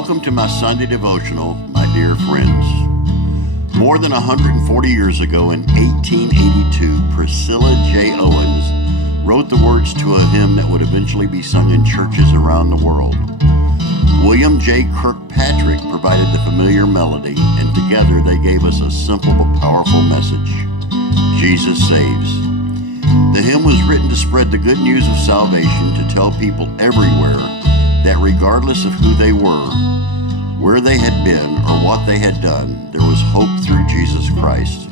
Welcome to my Sunday Devotional, my dear friends. More than 140 years ago in 1882, Priscilla J. Owens wrote the words to a hymn that would eventually be sung in churches around the world. William J. Kirkpatrick provided the familiar melody, and together they gave us a simple but powerful message: Jesus saves. The hymn was written to spread the good news of salvation, to tell people everywhere that regardless of who they were, where they had been, or what they had done, there was hope through Jesus Christ.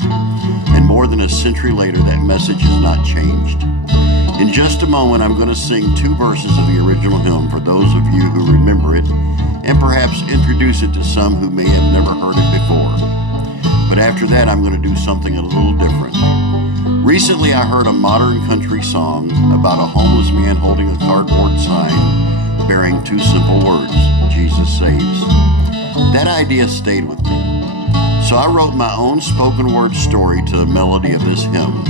And more than a century later, that message has not changed. In just a moment, I'm going to sing two verses of the original hymn for those of you who remember it, and perhaps introduce it to some who may have never heard it before. But after that, I'm going to do something a little different. Recently, I heard a modern country song about a homeless man holding a cardboard sign bearing two simple words: Jesus saves. That idea stayed with me. So I wrote my own spoken word story to the melody of this hymn,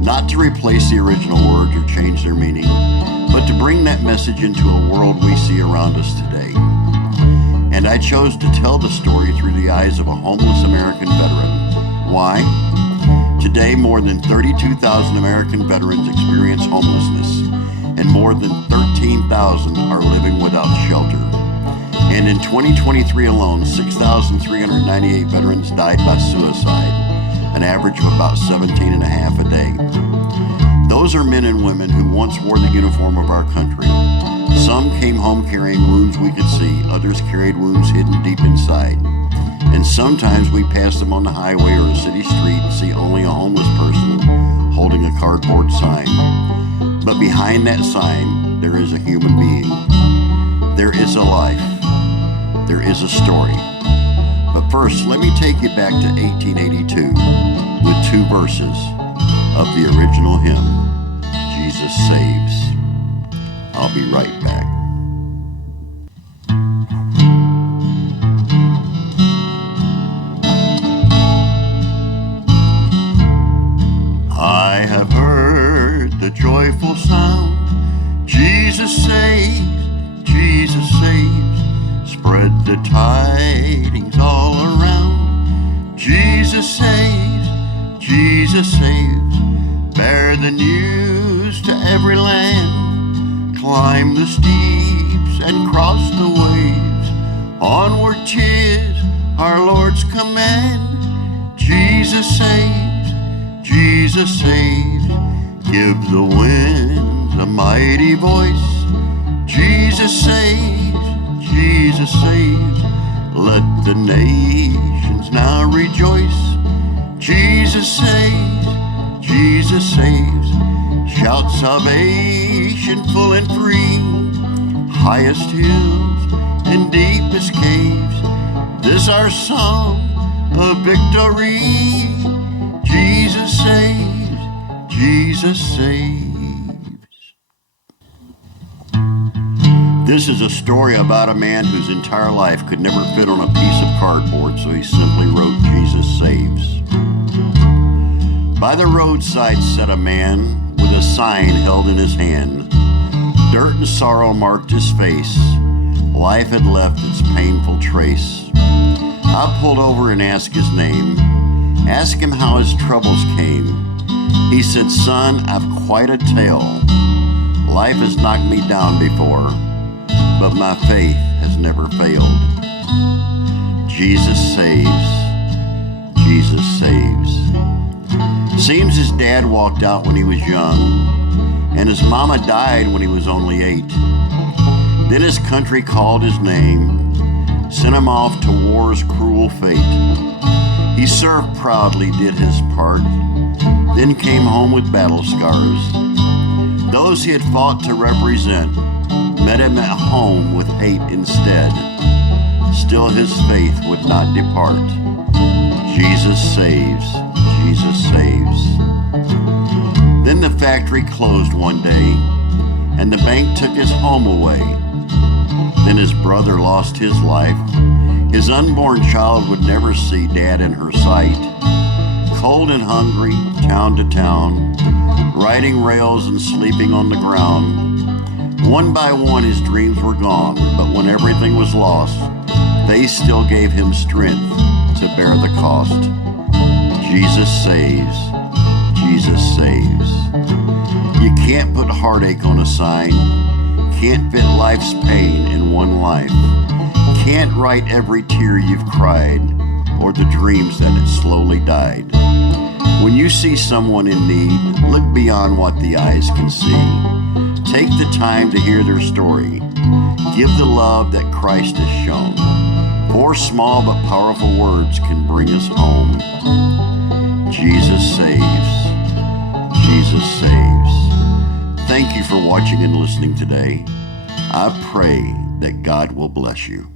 not to replace the original words or change their meaning, but to bring that message into a world we see around us today. And I chose to tell the story through the eyes of a homeless American veteran. Why? Today, more than 32,000 American veterans experience homelessness, and more than 13,000 are living without shelter. And in 2023 alone, 6,398 veterans died by suicide, an average of about 17 and a half a day. Those are men and women who once wore the uniform of our country. Some came home carrying wounds we could see, others carried wounds hidden deep inside. And sometimes we pass them on the highway or a city street and see only a homeless person holding a cardboard sign. But behind that sign, there is a human being. There is a life. There is a story. But first, let me take you back to 1882 with two verses of the original hymn, Jesus Saves. I'll be right back. I have heard the joyful sound, Jesus saves, Jesus saves. Spread the tidings all around, Jesus saves, Jesus saves. Bear the news to every land, climb the steeps and cross the waves. Onward 'tis our Lord's command, Jesus saves, Jesus saves. Give the winds a mighty voice, Jesus saves, Jesus saves. Let the nations now rejoice, Jesus saves, Jesus saves. Shout salvation full and free, highest hills and deepest caves. This our song of victory, Jesus saves, Jesus saves. This is a story about a man whose entire life could never fit on a piece of cardboard, so he simply wrote, Jesus saves. By the roadside sat a man with a sign held in his hand. Dirt and sorrow marked his face. Life had left its painful trace. I pulled over and asked his name, asked him how his troubles came. He said, son, I've quite a tale. Life has knocked me down before, but my faith has never failed. Jesus saves, Jesus saves. Seems his dad walked out when he was young, and his mama died when he was only 8. Then his country called his name, sent him off to war's cruel fate. He served proudly, did his part, then came home with battle scars. Those he had fought to represent met him at home with hate instead. Still his faith would not depart. Jesus saves, Jesus saves. Then the factory closed one day, and the bank took his home away. Then his brother lost his life. His unborn child would never see dad in her sight. Cold and hungry, town to town, riding rails and sleeping on the ground. One by one his dreams were gone, but when everything was lost, they still gave him strength to bear the cost. Jesus saves. Jesus saves. You can't put heartache on a sign. Can't fit life's pain in one life. Can't write every tear you've cried or the dreams that had slowly died. When you see someone in need, look beyond what the eyes can see. Take the time to hear their story. Give the love that Christ has shown. 4 small but powerful words can bring us home. Jesus saves. Jesus saves. Thank you for watching and listening today. I pray that God will bless you.